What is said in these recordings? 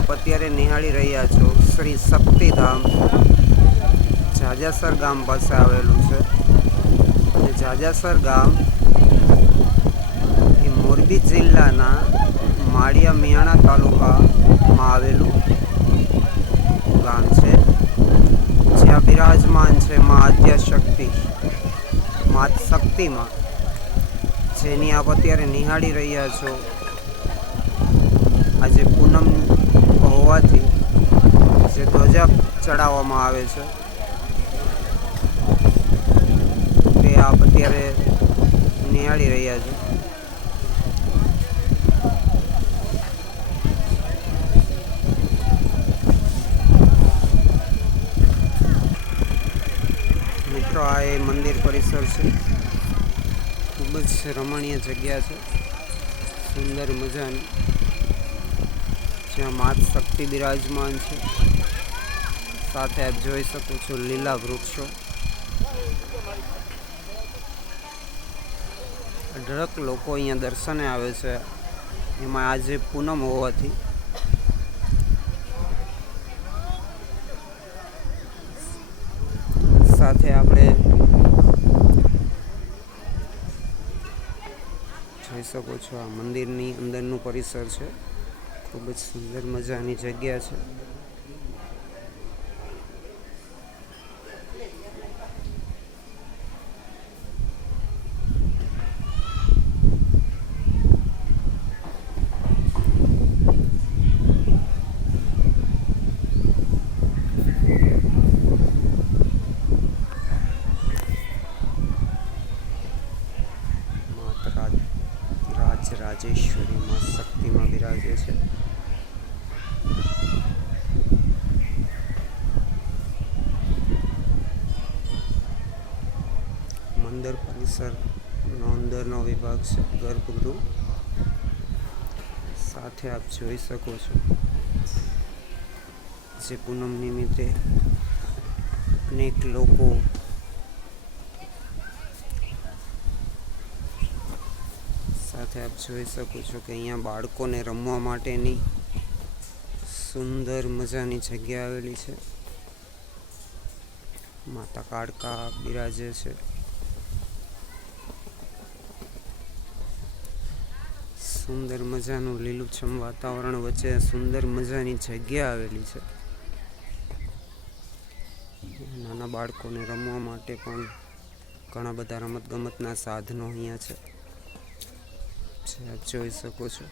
આપ અત્યારે નિહાળી રહ્યા છો શ્રી શક્તિધામ. જાજાસર ગામ પાસે આવેલું છે. અને જાજાસર ગામ એ મોરબી જિલ્લાના માળિયા મિયાણા તાલુકામાં આવેલું ગામ છે. જ્યાં બિરાજમાન છે મા આદ્યશક્તિ માત શક્તિમાં જેની આપ અત્યારે નિહાળી રહ્યા છો. આજે પૂનમ હોવાથી જે ધ્વજા ચડાવવામાં આવે છે, તે આપ અત્યારે નિહાળી રહ્યા છે. મિત્રો, આ એ મંદિર પરિસર છે. ખૂબ જ રમણીય જગ્યા છે. સુંદર મજાની. જ્યાં માત શક્તિ બિરાજમાન છે. સાથે આપ જોઈ શકો છો લીલા વૃક્ષો. અઢળક લોકો અહીંયા દર્શને આવે છે. એમાં આજે પૂનમ હોવાથી. સાથે આપણે જોઈ શકો છો આ મંદિરની અંદરનું પરિસર છે. ખૂબ જ સુંદર મજાની જગ્યા છે. રાજેશ્વરી માં શક્તિમાં બિરાજે છે મંદિર પરિસરનો અંદરનો વિભાગ છે, ગર્ભગૃહ. સાથે આપ જોઈ શકો છો જે પૂનમ નિમિત્તે અનેક લોકો સાથે આપ જોઈ શકો છો કે અહીંયા બાળકોને રમવા માટેની સુંદર મજાની જગ્યા આવેલી છે. માતા કાળકા બિરાજે છે. સુંદર મજાનું લીલુંછમ વાતાવરણ વચ્ચે સુંદર મજાની જગ્યા આવેલી છે. નાના બાળકોને રમવા માટે પણ ઘણા બધા રમતગમતના સાધનો અહીંયા છે. છે, આપ જોઈ શકો છો.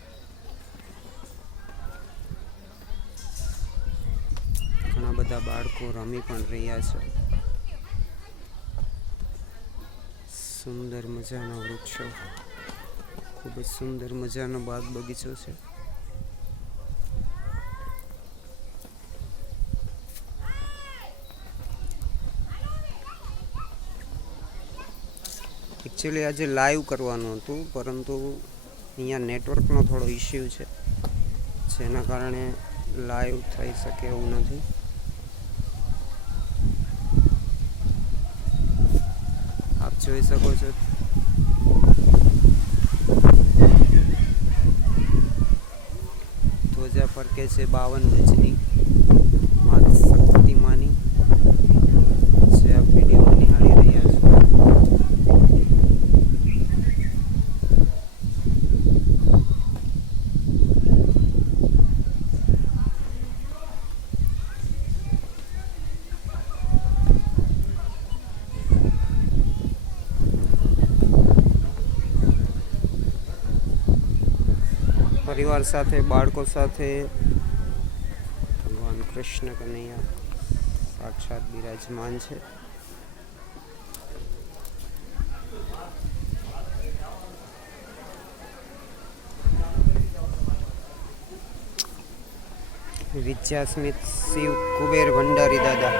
ઘણા બધા બાળકો રમી પણ રહ્યા છે. સુંદર મજાના વૃક્ષો. ખૂબ જ સુંદર મજાનો બાગ બગીચો છે. એકચ્યુઅલી આજે લાઈવ કરવાનું હતું, પરંતુ અહીંયા નેટવર્કનો થોડો ઇસ્યુ છે. જેના કારણે લાઈવ થઈ શકે એવું નથી. આપ જોઈ શકો છો. ધ્વજા ફરકે છે બાવન ગજની માત શક્તિમાની જે આપ વિડીયોમાં નિહાળી રહ્યા છો પરિવાર સાથે, બાળકો સાથે. ભગવાન કૃષ્ણ કનૈયા સાક્ષાત બિરાજમાન છે. વિદ્યાસ્મિત શિવ કુબેર ભંડારી દાદા.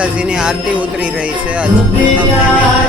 માતાજીની આરતી ઉતરી રહી છે. આજ